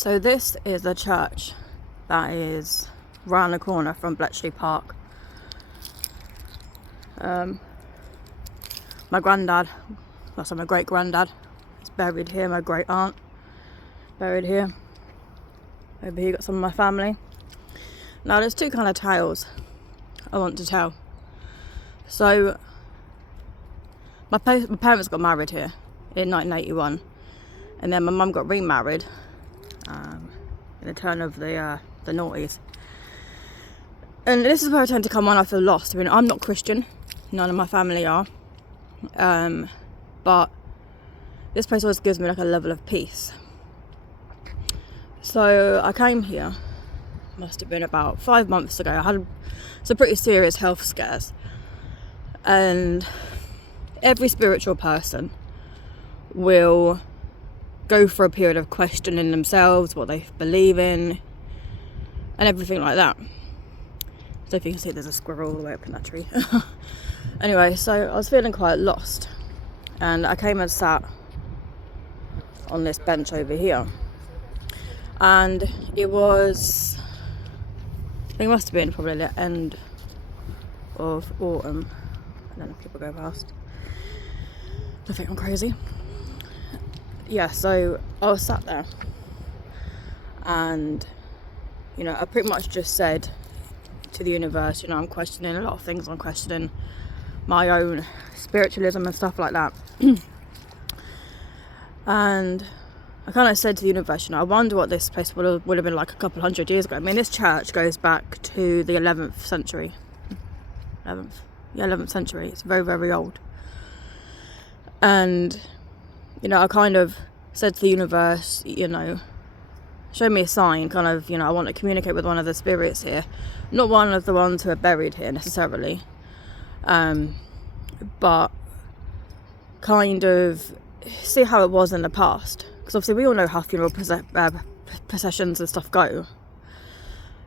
So this is a church that is round the corner from Bletchley Park. My granddad, that's my great granddad, is buried here. My great aunt buried here. Over here got some of my family. Now there's two kind of tales I want to tell. So my parents got married here in 1981, and then my mum got remarried in the turn of the noughties. And this is where I tend to come on. I feel lost. I mean, I'm not Christian, none of my family are, but this place always gives me like a level of peace. So I came here, must have been about 5 months ago. I had some pretty serious health scares, and every spiritual person will go for a period of questioning themselves, what they believe in, and everything like that. So if you can see, there's a squirrel all the way up in that tree. Anyway, so I was feeling quite lost, and I came and sat on this bench over here, and it must have been probably the end of autumn. I don't know if people go past. I think I'm crazy. Yeah, so I was sat there, and I pretty much just said to the universe, I'm questioning a lot of things. I'm questioning my own spiritualism and stuff like that. And I kind of said to the universe, I wonder what this place would have been like a couple hundred years ago. I mean, this church goes back to the 11th century. 11th century. It's very, very old. And I kind of said to the universe, show me a sign, kind of, I want to communicate with one of the spirits here. Not one of the ones who are buried here necessarily, but kind of see how it was in the past. Because obviously we all know how funeral processions and stuff go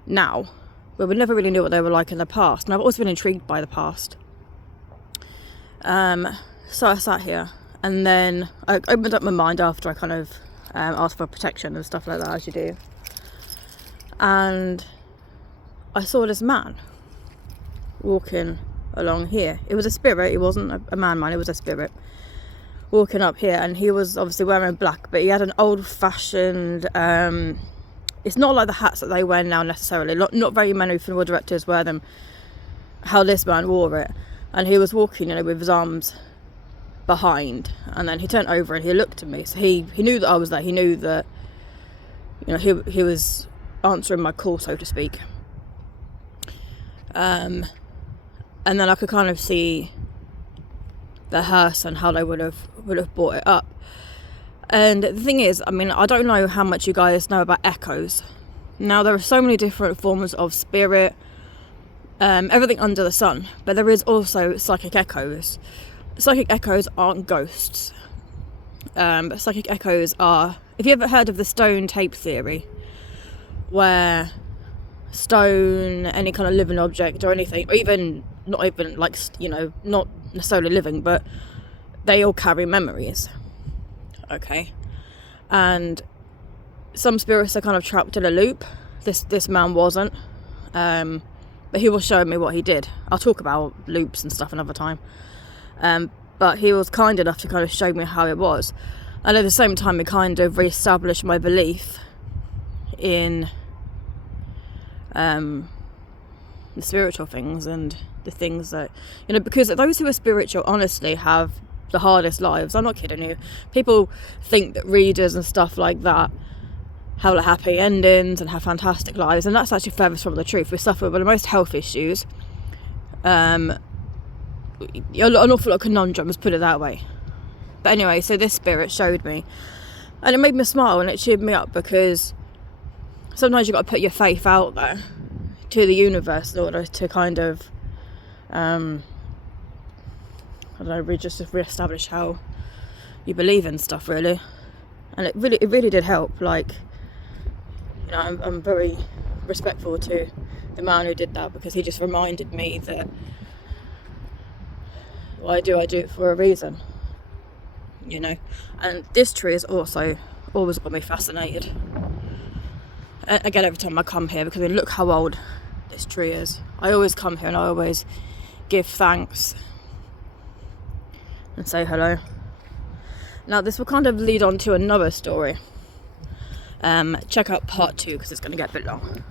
now, but we never really knew what they were like in the past. And I've always been intrigued by the past. So I sat here, and then I opened up my mind after I kind of asked for protection and stuff like that, as you do. And I saw this man walking along here. It was a spirit. It wasn't a man, it was a spirit walking up here, and he was obviously wearing black, but he had an old-fashioned, it's not like the hats that they wear now necessarily. Not very many funeral directors wear them how this man wore it. And he was walking, with his arms behind, and then he turned over and he looked at me. So he knew that I was there. He knew that he was answering my call, so to speak. And then I could kind of see the hearse and how they would have brought it up. And the thing is, I don't know how much you guys know about echoes. Now, there are so many different forms of spirit, everything under the sun, but there is also psychic echoes. Psychic echoes aren't ghosts, but psychic echoes are, if you ever heard of the stone tape theory, where stone, any kind of living object or anything, or even not even like, not necessarily living, but they all carry memories. Okay. And some spirits are kind of trapped in a loop. This man wasn't, but he was showing me what he did. I'll talk about loops and stuff another time. But he was kind enough to kind of show me how it was. And at the same time, it kind of re-established my belief in the spiritual things and the things that, because those who are spiritual honestly have the hardest lives. I'm not kidding you. People think that readers and stuff like that have like happy endings and have fantastic lives, and that's actually furthest from the truth. We suffer with the most health issues, an awful lot of conundrums, put it that way. But anyway, so this spirit showed me, and it made me smile and it cheered me up, because sometimes you've got to put your faith out there to the universe in order to kind of just re-establish how you believe in stuff, really. And it really did help. Like, I'm very respectful to the man who did that, because he just reminded me that what I do it for a reason, And this tree has also always got me fascinated. I get every time I come here, because I mean, look how old this tree is. I always come here and I always give thanks and say hello. Now this will kind of lead on to another story. Check out part 2 because it's going to get a bit long.